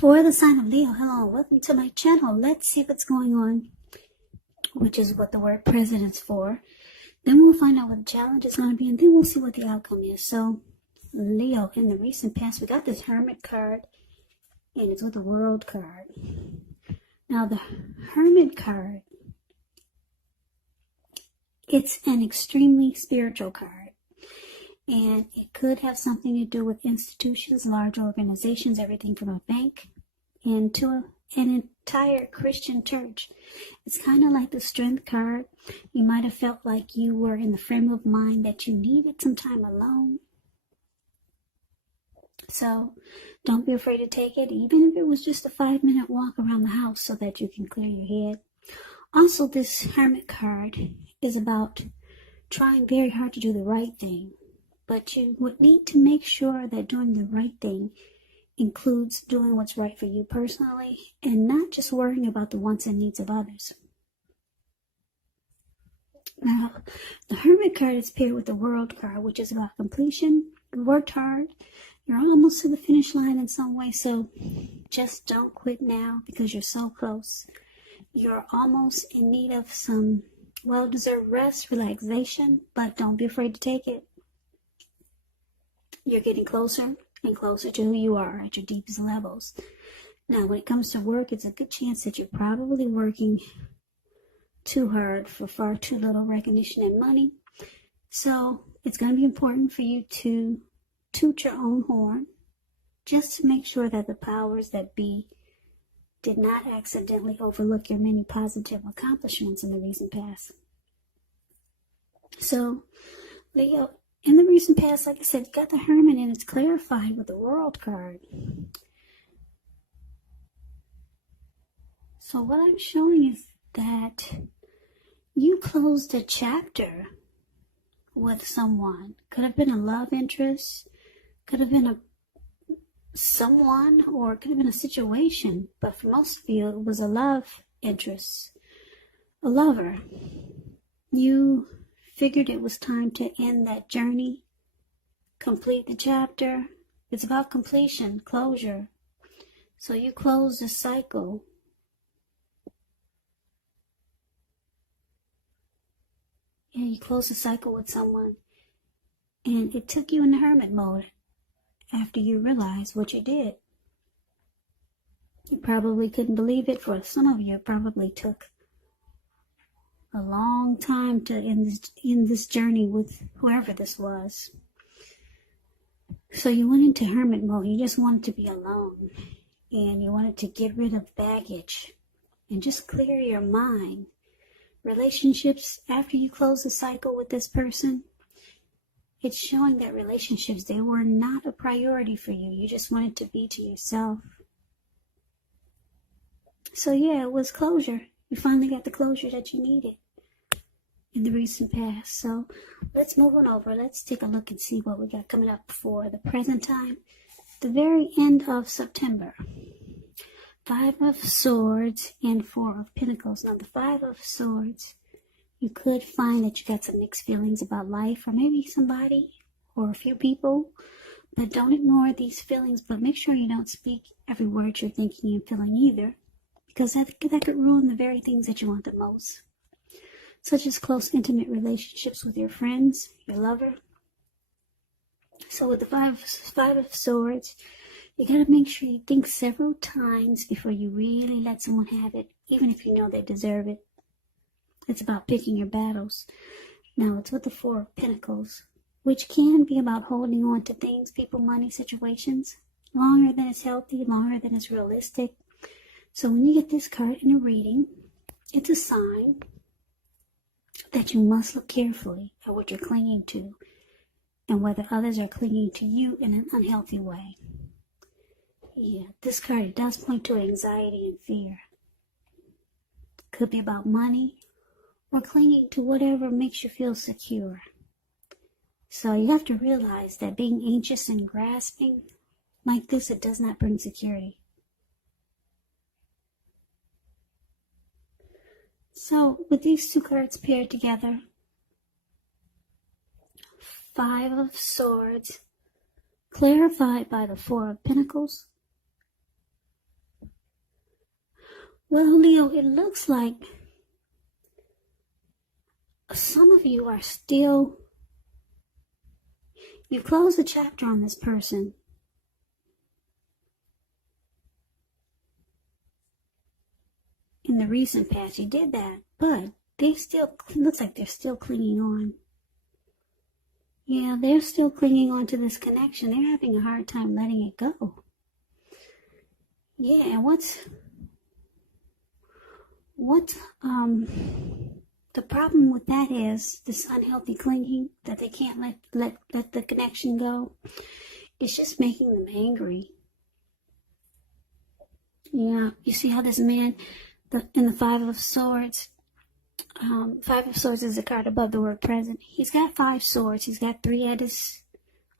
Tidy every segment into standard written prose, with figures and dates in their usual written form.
For the sign of Leo, hello, welcome to my channel. Let's see what's going on, which is what the word president's for. Then we'll find out what the challenge is going to be, and then we'll see what the outcome is. So, Leo, in the recent past, we got this Hermit card, and it's with the World card. Now, the Hermit card, it's an extremely spiritual card, and it could have something to do with institutions, large organizations, everything from a bank and to an entire Christian church. It's kind of like the Strength card. You might have felt like you were in the frame of mind that you needed some time alone. So don't be afraid to take it, even if it was just a 5-minute walk around the house so that you can clear your head. Also, this Hermit card is about trying very hard to do the right thing. But you would need to make sure that doing the right thing includes doing what's right for you personally and not just worrying about the wants and needs of others. Now, the Hermit card is paired with the World card, which is about completion. You worked hard. You're almost to the finish line in some way, so just don't quit now because you're so close. You're almost in need of some well-deserved rest, relaxation, but don't be afraid to take it. You're getting closer and closer to who you are at your deepest levels. Now, when it comes to work, it's a good chance that you're probably working too hard for far too little recognition and money. So it's going to be important for you to toot your own horn just to make sure that the powers that be did not accidentally overlook your many positive accomplishments in the recent past. So, Leo, in the recent past, like I said, you got the Hermit, and it's clarified with the World card. So what I'm showing is that you closed a chapter with someone. Could have been a love interest, could have been someone, or it could have been a situation. But for most of you, it was a love interest, a lover. You figured it was time to end that journey, complete the chapter. It's about completion, closure. So you closed the cycle. Yeah, you closed the cycle with someone, and it took you in the hermit mode after you realized what you did. You probably couldn't believe it. For some of you, it probably took a long time to end this journey with whoever this was. So you went into hermit mode. You just wanted to be alone, and you wanted to get rid of baggage and just clear your mind. Relationships, after you close the cycle with this person, it's showing that relationships, they were not a priority for you. You just wanted to be to yourself. So yeah, it was closure. You finally got the closure that you needed in the recent past. So let's move on over. Let's take a look and see what we got coming up for the present time. The very end of September. 5 of Swords and 4 of Pentacles. Now the 5 of Swords, you could find that you got some mixed feelings about life, or maybe somebody or a few people. But don't ignore these feelings, but make sure you don't speak every word you're thinking and feeling either, because that could ruin the very things that you want the most, such as close, intimate relationships with your friends, your lover. So with the 5 of Swords, you got to make sure you think several times before you really let someone have it, even if you know they deserve it. It's about picking your battles. Now, it's with the 4 of Pentacles, which can be about holding on to things, people, money, situations, longer than it's healthy, longer than it's realistic. So when you get this card in a reading, it's a sign that you must look carefully at what you're clinging to and whether others are clinging to you in an unhealthy way. Yeah, this card does point to anxiety and fear. Could be about money or clinging to whatever makes you feel secure. So you have to realize that being anxious and grasping like this, it does not bring security. So with these two cards paired together, 5 of Swords, clarified by the 4 of Pentacles, Well, Leo, it looks like some of you are still, you've closed the chapter on this person. In the recent past, you did that, but they still, looks like they're still clinging on. Yeah, they're still clinging on to this connection. They're having a hard time letting it go. Yeah, and what's the problem with that is this unhealthy clinging, that they can't let the connection go. It's just making them angry. Yeah, you see how this man, in the Five of Swords, Five of Swords is a card above the word present. He's got 5 swords. He's got 3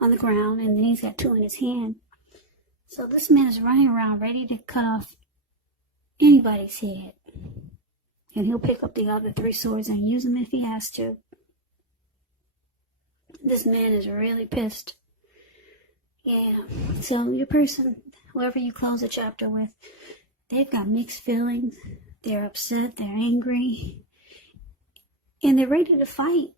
on the ground, and then he's got 2 in his hand. So this man is running around ready to cut off anybody's head. And he'll pick up the other 3 swords and use them if he has to. This man is really pissed. Yeah, so your person, whoever you close the chapter with, they've got mixed feelings. They're upset, they're angry, and they're ready to fight.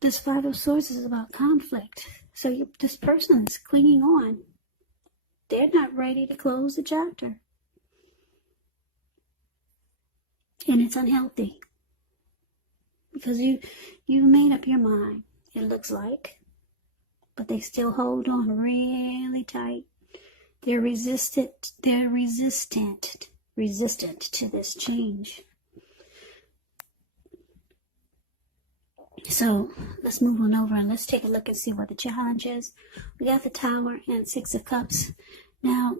This 5 of Swords is about conflict. So this person is clinging on. They're not ready to close the chapter. And it's unhealthy. Because you made up your mind, it looks like. But they still hold on really tight. They're resistant to this change. So let's move on over and let's take a look and see what the challenge is. We got the Tower and 6 of Cups. Now,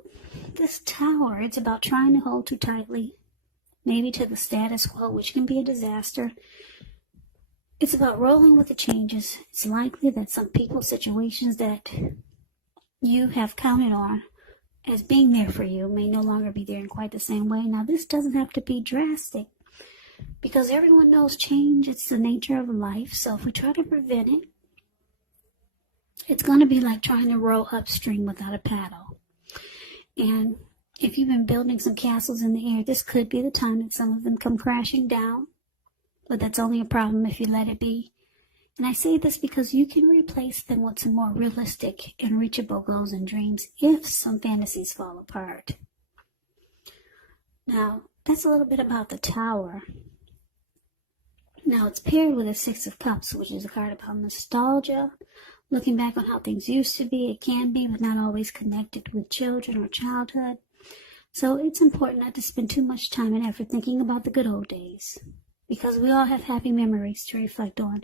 this Tower, it's about trying to hold too tightly, maybe to the status quo, which can be a disaster. It's about rolling with the changes. It's likely that some people, situations that you have counted on as being there for you may no longer be there in quite the same way. Now, this doesn't have to be drastic, because everyone knows change. It's the nature of life. So if we try to prevent it, it's going to be like trying to row upstream without a paddle. And if you've been building some castles in the air, this could be the time that some of them come crashing down. But that's only a problem if you let it be. And I say this because you can replace them with some more realistic and reachable goals and dreams if some fantasies fall apart. Now, that's a little bit about the Tower. Now, it's paired with a 6 of Cups, which is a card about nostalgia, looking back on how things used to be. It can be, but not always connected with children or childhood. So it's important not to spend too much time and effort thinking about the good old days, because we all have happy memories to reflect on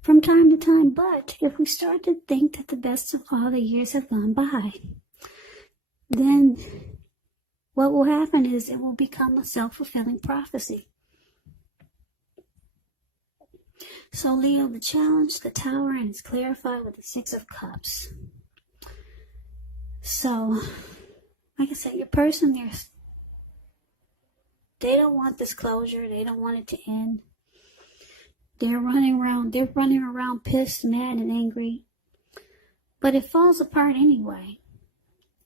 from time to time. But if we start to think that the best of all the years have gone by, then what will happen is it will become a self-fulfilling prophecy. So Leo, the challenge, the Tower, and it's clarified with the 6 of Cups. So, like I said, your person, they don't want this closure. They don't want it to end. They're running around pissed, mad, and angry. But it falls apart anyway.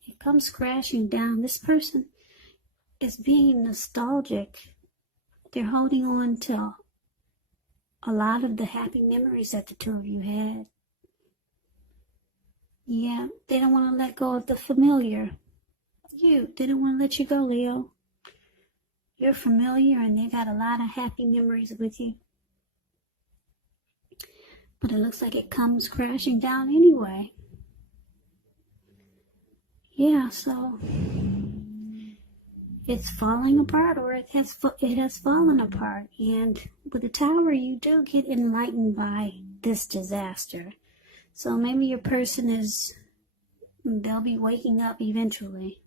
It comes crashing down. This person is being nostalgic. They're holding on to a lot of the happy memories that the two of you had. Yeah, they don't want to let go of the familiar. They don't want to let you go, Leo. You're familiar, and they got a lot of happy memories with you. But it looks like it comes crashing down anyway. Yeah, so it's falling apart, or it has fallen apart. And with the Tower, you do get enlightened by this disaster. So maybe your person they'll be waking up eventually.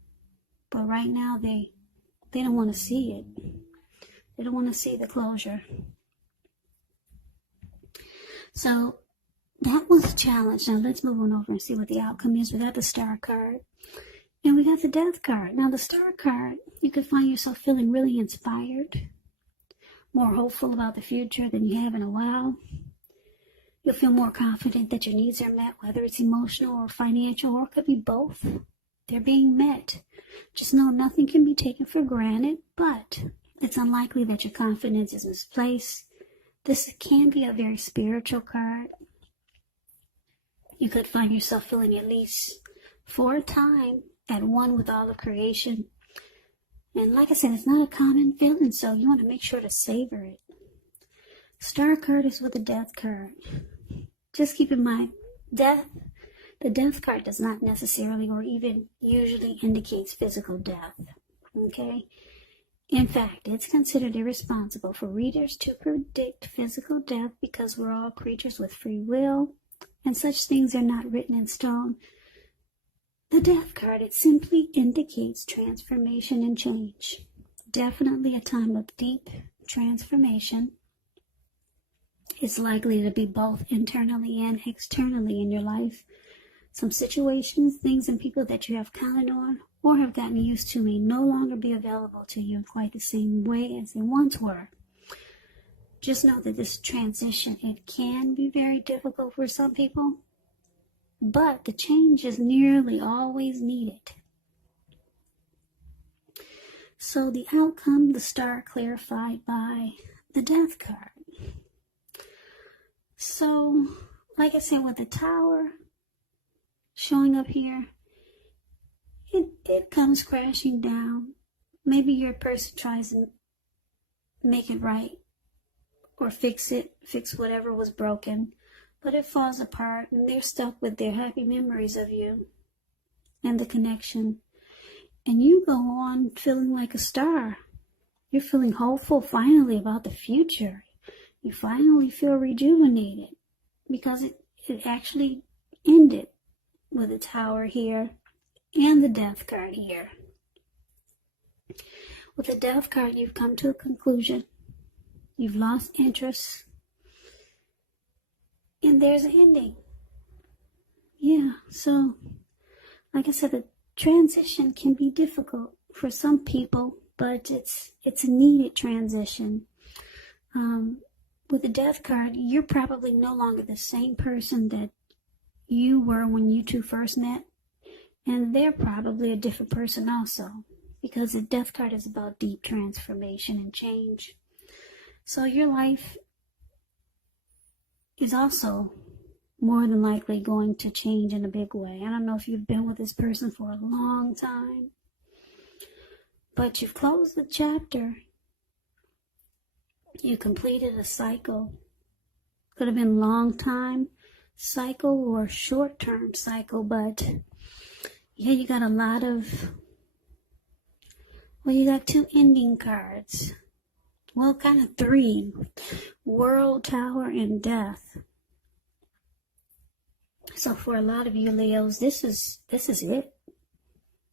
But right now, they don't want to see it. They don't want to see the closure. So that was a challenge. Now let's move on over and see what the outcome is. We got the Star card. And we got the Death card. Now the Star card, you could find yourself feeling really inspired, more hopeful about the future than you have in a while. You'll feel more confident that your needs are met, whether it's emotional or financial, or it could be both. They're being met. Just know nothing can be taken for granted, but It's unlikely that your confidence is misplaced. This can be a very spiritual card. You could find yourself feeling, at least for a time, at one with all of creation. And like I said, it's not a common feeling, so you want to make sure to savor it. Star card is with the death card. Just keep in mind, the death card does not necessarily or even usually indicates physical death. Okay? In fact, it's considered irresponsible for readers to predict physical death because we're all creatures with free will, and such things are not written in stone. The death card, it simply indicates transformation and change. Definitely a time of deep transformation. It's likely to be both internally and externally in your life. Some situations, things, and people that you have counted on or have gotten used to may no longer be available to you in quite the same way as they once were. Just know that this transition, it can be very difficult for some people, but the change is nearly always needed. So the outcome, the star clarified by the death card. So, like I said, with the tower showing up here, it comes crashing down. Maybe your person tries to make it right or fix whatever was broken, but it falls apart and they're stuck with their happy memories of you and the connection. And you go on feeling like a star. You're feeling hopeful finally about the future. You finally feel rejuvenated because it actually ended with the tower here and the death card here. With the death card, you've come to a conclusion. You've lost interest. And there's an ending. Yeah, so like I said, the transition can be difficult for some people, but it's a needed transition. With the death card, you're probably no longer the same person that you were when you two first met. And they're probably a different person also, because the death card is about deep transformation and change. So your life is also more than likely going to change in a big way. I don't know if you've been with this person for a long time, but you've closed the chapter. You completed a cycle. Could have been a long time cycle or short-term cycle, but yeah, you got a lot of, well, you got 2 ending cards. Well, kind of 3. World, Tower, and Death. So for a lot of you Leos, this is it.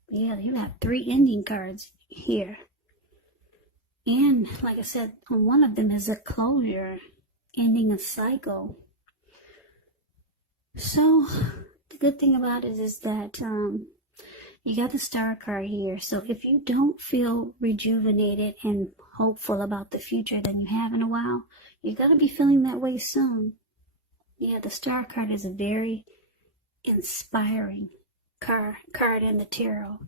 Yeah, you got 3 ending cards here. And like I said, on one of them is a closure, ending a cycle. So the good thing about it is that you got the star card here. So if you don't feel rejuvenated and hopeful about the future than you have in a while, you're going to be feeling that way soon. Yeah, the star card is a very inspiring card in the tarot.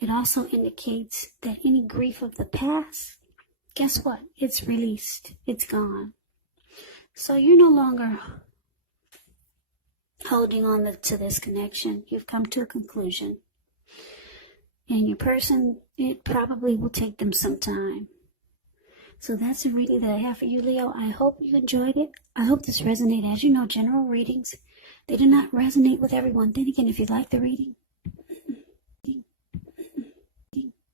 It also indicates that any grief of the past, guess what? It's released. It's gone. So you're no longer holding on to this connection. You've come to a conclusion. And your person, it probably will take them some time. So that's the reading that I have for you, Leo. I hope you enjoyed it. I hope this resonated. As you know, general readings, they do not resonate with everyone. Then again, if you like the reading,